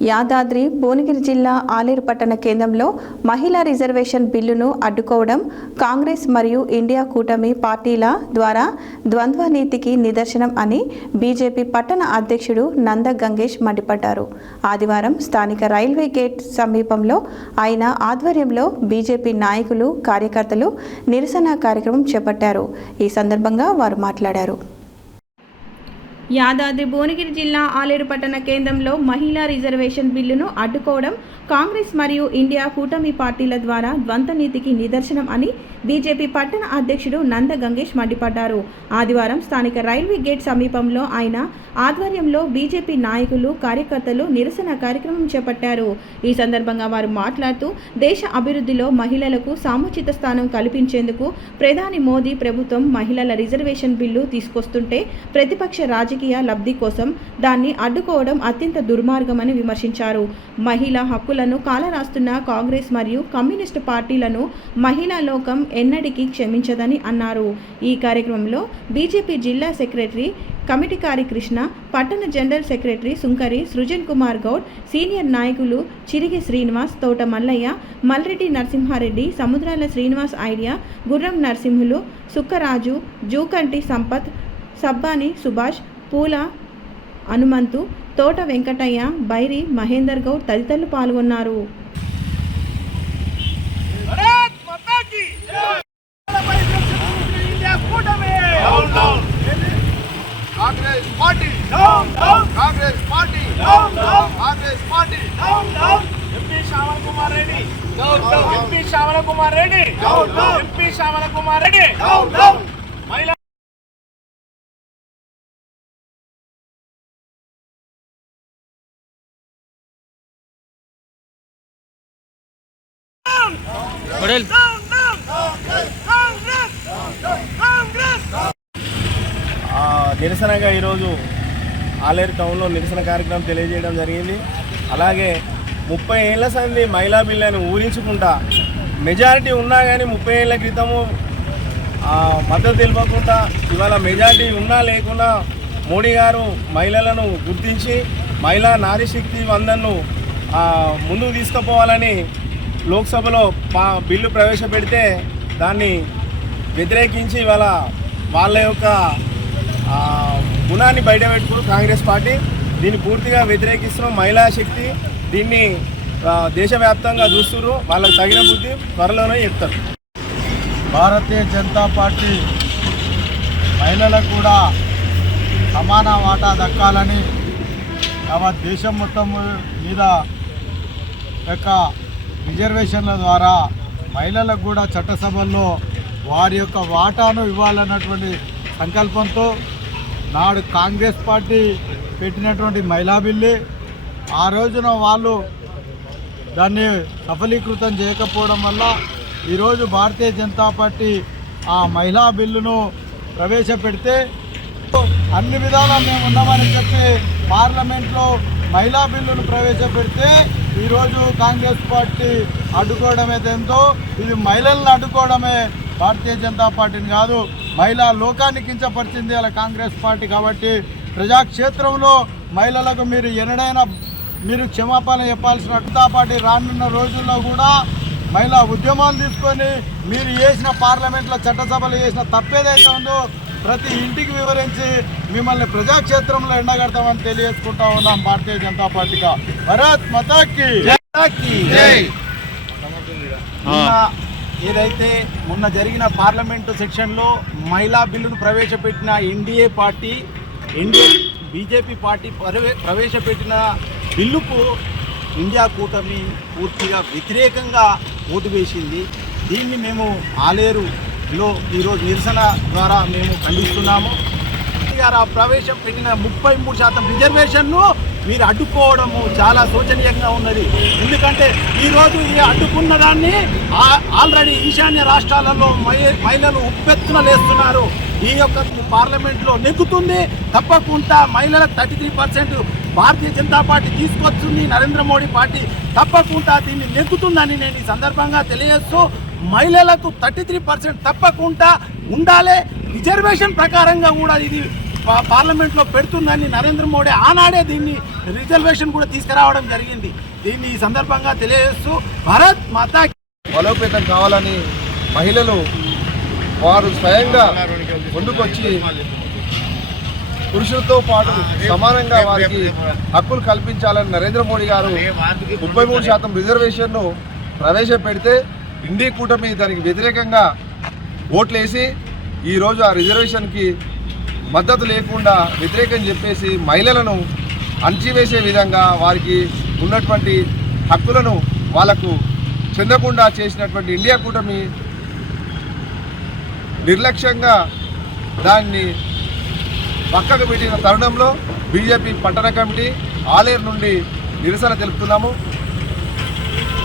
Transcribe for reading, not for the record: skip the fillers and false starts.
యాదాద్రి భువనగిరి జిల్లా ఆలేరు పట్టణ కేంద్రంలో మహిళా రిజర్వేషన్ బిల్లును అడ్డుకోవడం కాంగ్రెస్ మరియు ఇండియా కూటమి పార్టీల ద్వారా ద్వంద్వ నీతికి నిదర్శనం అని బీజేపీ పట్టణ అధ్యక్షుడు నంద గంగేష్ మండిపడ్డారు. ఆదివారం స్థానిక రైల్వే గేట్ సమీపంలో ఆయన ఆధ్వర్యంలో బీజేపీ నాయకులు, కార్యకర్తలు నిరసన కార్యక్రమం చేపట్టారు. ఈ సందర్భంగా వారు మాట్లాడారు. యాదాద్రి భువనగిరి జిల్లా ఆలేరు పట్టణ కేంద్రంలో మహిళా రిజర్వేషన్ బిల్లును అడ్డుకోవడం కాంగ్రెస్ మరియు ఇండియా కూటమి పార్టీల ద్వారా ద్వంద్వ నీతికి నిదర్శనం అని బీజేపీ పట్టణ అధ్యక్షుడు నంద గంగేష్ మండిపడ్డారు. ఆదివారం స్థానిక రైల్వే గేట్ సమీపంలో ఆయన ఆధ్వర్యంలో బీజేపీ నాయకులు, కార్యకర్తలు నిరసన కార్యక్రమం చేపట్టారు. ఈ సందర్భంగా వారు మాట్లాడుతూ దేశ అభివృద్ధిలో మహిళలకు సాముచిత స్థానం కల్పించేందుకు ప్రధాని మోదీ ప్రభుత్వం మహిళల రిజర్వేషన్ బిల్లు తీసుకొస్తుంటే ప్రతిపక్ష రాజకీయ లబ్ధి కోసం దాన్ని అడ్డుకోవడం అత్యంత దుర్మార్గమని విమర్శించారు. మహిళా హక్కులను కాలరాస్తున్న కాంగ్రెస్ మరియు కమ్యూనిస్టు పార్టీలను మహిళా లోకం ఎన్నటికీ క్షమించదని అన్నారు. ఈ కార్యక్రమంలో బీజేపీ జిల్లా సెక్రటరీ కమిటికారి కృష్ణ, పట్టణ జనరల్ సెక్రటరీ సుంకరి సృజన్ కుమార్ గౌడ్, సీనియర్ నాయకులు చిరిగి శ్రీనివాస్, తోట మల్లయ్య, మల్రెడ్డి నరసింహారెడ్డి, సముద్రాల శ్రీనివాస్ ఐడియా, గుర్రం నరసింహులు, సుక్కరాజు, జూకంటి సంపత్, సబ్బాని సుభాష్, పూల హనుమంతు, తోట వెంకటయ్య, బైరి మహేందర్ గౌడ్ తదితరులు పాల్గొన్నారు. Congress party down down, Congress party down down, Congress party down down. MP Shyamala Kumar Reddy down down, MP Shyamala Kumar Reddy down down, MP Shyamala Kumar Reddy down down. మహిళా నిరసనగా ఈరోజు ఆలేరు టౌన్లో నిరసన కార్యక్రమం తెలియజేయడం జరిగింది. అలాగే 30 ఏళ్ల సంది మహిళా బిల్లుని ఊరించుకుంటా మెజారిటీ ఉన్నా కానీ 30 ఏళ్ల క్రితము మద్దతు తెలిపకుండా ఇవాళ మెజారిటీ ఉన్నా లేకున్నా మోడీ గారు మహిళలను గుర్తించి మహిళా నారీశక్తి వందన్ను ముందుకు తీసుకుపోవాలని లోక్సభలో బిల్లు ప్రవేశపెడితే దాన్ని వ్యతిరేకించి ఇవాళ వాళ్ళ యొక్క గుణాన్ని బయటపెట్టుకుని కాంగ్రెస్ పార్టీ దీన్ని పూర్తిగా వ్యతిరేకిస్తున్నాం. మహిళా శక్తి దీన్ని దేశవ్యాప్తంగా చూస్తున్నారు. వాళ్ళకి తగిన బుద్ధి త్వరలోనే చెప్తారు. భారతీయ జనతా పార్టీ మహిళలకు కూడా సమాన వాటా దక్కాలని దేశం మొత్తం మీద యొక్క రిజర్వేషన్ల ద్వారా మహిళలకు కూడా చట్టసభల్లో వారి యొక్క వాటాను ఇవ్వాలన్నటువంటి సంకల్పంతో నాడు కాంగ్రెస్ పార్టీ పెట్టినటువంటి మహిళా బిల్లు ఆ రోజున వాళ్ళు దాన్ని సఫలీకృతం చేయకపోవడం వల్ల ఈరోజు భారతీయ జనతా పార్టీ ఆ మహిళా బిల్లును ప్రవేశపెడితే అన్ని విధాలా మేము ఉన్నామని చెప్పి పార్లమెంట్లో మహిళా బిల్లును ప్రవేశపెడితే ఈరోజు కాంగ్రెస్ పార్టీ అడ్డుకోవడం ఏదైందో ఇది మహిళలను అడ్డుకోవడమే భారతీయ జనతా పార్టీని కాదు, మహిళా లోకాన్ని కించపరిచింది అలా కాంగ్రెస్ పార్టీ. కాబట్టి ప్రజాక్షేత్రంలో మహిళలకు మీరు ఎన్నడైనా క్షమాపణ చెప్పాల్సిన జనతా పార్టీ రానున్న రోజుల్లో కూడా మహిళా ఉద్యమాలు తీసుకొని మీరు చేసిన పార్లమెంట్లో చట్టసభలు చేసిన తప్పేదైతే ఉందో ప్రతి ఇంటికి వివరించి మిమ్మల్ని ప్రజాక్షేత్రంలో ఎండగడతామని తెలియజేసుకుంటా ఉన్నాం. భారతీయ జనతా పార్టీగా భారత్ మాతాకి జై. ఏదైతే మొన్న జరిగిన పార్లమెంటు సెక్షన్లో మహిళా బిల్లును ప్రవేశపెట్టిన బీజేపీ పార్టీ ప్రవేశపెట్టిన బిల్లుకు ఇండియా కూటమి పూర్తిగా వ్యతిరేకంగా ఓటు వేసింది. దీన్ని మేము ఆలేరులో ఈరోజు నిరసన ద్వారా మేము ఖండిస్తున్నాము. ప్రవేశపెట్టిన 33% రిజర్వేషన్ను మీరు అడ్డుకోవడము చాలా శోచనీయంగా ఉన్నది. ఎందుకంటే ఈరోజు ఈ అడ్డుకున్న దాన్ని ఆల్రెడీ ఈశాన్య రాష్ట్రాలలో మహిళలు ఉప్పెత్తున లేస్తున్నారు. ఈ యొక్క పార్లమెంట్లో నెగ్గుతుంది. తప్పకుండా మహిళలకు 33% భారతీయ జనతా పార్టీ తీసుకొస్తుంది. నరేంద్ర మోడీ పార్టీ తప్పకుండా దీన్ని నెగ్గుతుందని నేను ఈ సందర్భంగా తెలియజేస్తూ మహిళలకు 33% తప్పకుండా ఉండాలి. రిజర్వేషన్ ప్రకారంగా కూడా ఇది పార్లమెంట్లో పెడుతుందని నరేంద్ర మోడీ ఆనాడే దీన్ని రిజర్వేషన్ కూడా తీసుకురావడం జరిగింది. దీన్ని ఈ సందర్భంగా తెలియజేస్తూ భారత్ మాతా బలోపేతం కావాలని మహిళలు వారు స్వయంగా ముందుకొచ్చి పురుషులతో పాటు సమానంగా వారికి హక్కులు కల్పించాలని నరేంద్ర మోడీ గారు 33% రిజర్వేషన్ను ప్రవేశపెడితే ఇండియా కూటమి దానికి వ్యతిరేకంగా ఓట్లేసి ఈరోజు ఆ రిజర్వేషన్కి మద్దతు లేకుండా వ్యతిరేకం చెప్పేసి మహిళలను అణచివేసే విధంగా వారికి ఉన్నటువంటి హక్కులను వాళ్లకు చెందకుండా చేసినటువంటి ఇండియా కూటమి నిర్లక్ష్యంగా దాన్ని పక్కకు పెట్టిన తరుణంలో బీజేపీ పట్టణ కమిటీ ఆలేరు నుండి నిరసన తెలుపుతున్నాము.